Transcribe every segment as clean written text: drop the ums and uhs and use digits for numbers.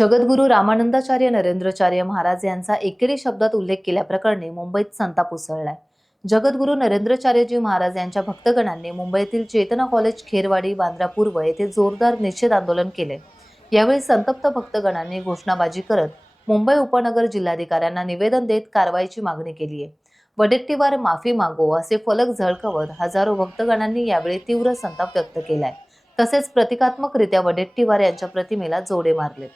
जगद्गुरू रामानंदाचार्य नरेंद्राचार्य महाराज यांचा एकेरी शब्दात उल्लेख केल्याप्रकरणी मुंबईत संताप उसळलाय। जगद्गुरू नरेंद्राचार्यजी महाराज यांच्या भक्तगणांनी मुंबईतील चेतना कॉलेज, खेरवाडी, बांद्रा पूर्व येथे जोरदार निषेध आंदोलन केले। यावेळी संतप्त भक्तगणांनी घोषणाबाजी करत मुंबई उपनगर जिल्हाधिकाऱ्यांना निवेदन देत कारवाईची मागणी केली आहे। वडेट्टीवार माफी मागो असे फलक झळकवत हजारो भक्तगणांनी यावेळी तीव्र संताप व्यक्त केलाय। तसेच प्रतिकात्मकरित्या वडेट्टीवार यांच्या प्रतिमेला जोडे मारले।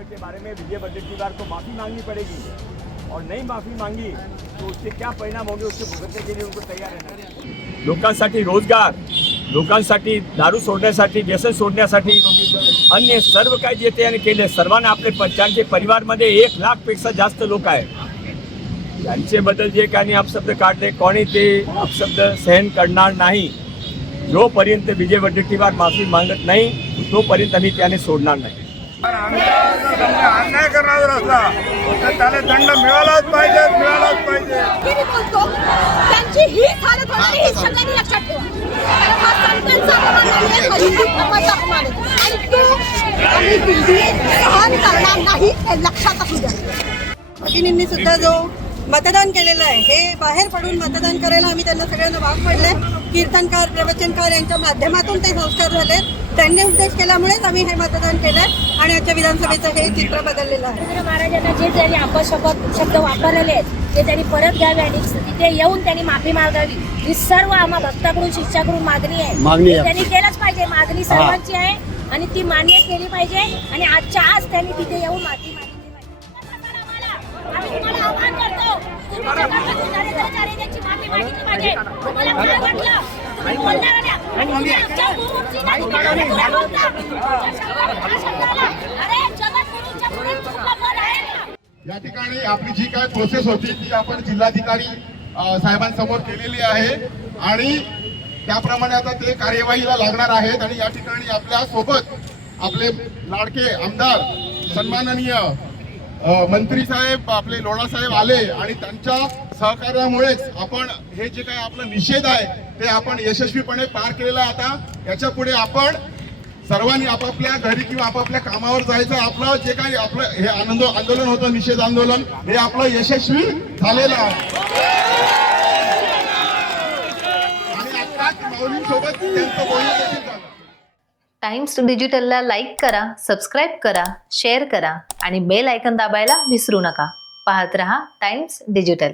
के बारे में विजय वडेट्टीवार को माफी मांगनी पड़ेगी और नहीं माफी मांगी तो उसके क्या परिणाम होंगे उसके भुगतने के लिए उनको तैयार रहना। लोकांसाठी रोजगार, लोकांसाठी दारू सोडण्यासाठी, व्यसन सोडण्यासाठी अन्य सर्व काही जे त्याने केले, सर्वांना आपले त्यांचे परिवारमध्ये 1 लाखपेक्षा जास्त लोक आहेत। त्यांच्याबद्दल जे काही अपशब्द काढले कोणी ते अपशब्द सहन करणार नाही। जोपर्यंत विजय वडेट्टीवार माफी मागत नाही तोपर्यंत आम्ही त्याने सोडणार नाही। अन्याय करणार असला तर त्याला दंड मिळालाच पाहिजे, मिळालाच पाहिजे। त्यांची ही हालत होणार ही सगळ्यांनी लक्षात ठेवा। हा संतांचा अपमान आहे, हरिभक्तांचा अपमान आहे आणि तो आम्ही सहन करणार नाही हे लक्षात असू द्या। भगिनींनी सुद्धा जो मतदान केलेलं आहे हे बाहेर पडून मतदान करायला आम्ही त्यांना सगळ्यांना भाग पडले। कीर्तनकार, प्रवचनकार यांच्या माध्यमातून ते संस्कार झाले। त्यांनी उपदेश केल्यामुळेच आम्ही हे मतदान केलंय आणि आजच्या विधानसभेचं हे चित्र बदललेलं आहे। महाराजांना जे त्यांनी शब्द वापरलेले आहेत ते त्यांनी परत घ्यावे आणि तिथे येऊन त्यांनी माफी मागावी ही सर्व आम्हा भक्ताकडून, शिष्याकडून मागणी आहे। त्यांनी केलंच पाहिजे, मागणी सर्वांची आहे आणि ती मान्य केली पाहिजे आणि आजच्या आज त्यांनी तिथे येऊन माफी मागितली पाहिजे। आम्ही तुम्हाला आवाहन करतो, तुम्ही नरेंद्राचार्यांची माफी मागितली पाहिजे। तुम्हाला काय वाटलं? तुम्ही बोलणार नाही आणि तुम्ही आमच्या गुरुची नाही बोलता। अरे जगद्गुरूंच्या पुढे तुमचा बल आहे का? या ठिकाणी आपली जी काय प्रोसेस होती ती आपण जिल्हाधिकारी साहेबांसमोर केलेली आहे आणि त्याप्रमाणे आता ते कार्यवाहीला लागणार आहेत। आणि या ठिकाणी आपल्या सोबत आपले लाडके आमदार, सन्माननीय मंत्री साहेब आपले लोढा साहेब आले आणि त्यांच्या सहकार्यामुळेच आपण हे जे काही आपला निषेध आहे ते आपण यशस्वीपणे पार केलेला आहे। आता याच्या पुढे आपण सर्वांनी आपापल्या घरी किंवा आपापल्या कामावर जायचं। आपलं जे काही आपलं हे आंदोलन होतं, निषेध आंदोलन, हे आपलं यशस्वी झालेलं आहे आणि आताच माऊलींसोबत त्यांचं बोलणं देखील झालं। टाइम्स डिजिटलला लाईक करा, सबस्क्राईब करा, शेअर करा आणि बेल आयकॉन दाबायला विसरू नका। पाहत रहा टाइम्स डिजिटल।